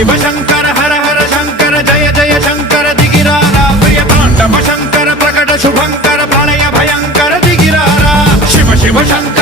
शिव शंकर हर हर शंकर जय जय शंकर दिगिरारा प्रिय तांडव शंकर प्रकट शुभंकर प्रलय भयंकर दिगिरारा शिव शिव शंकर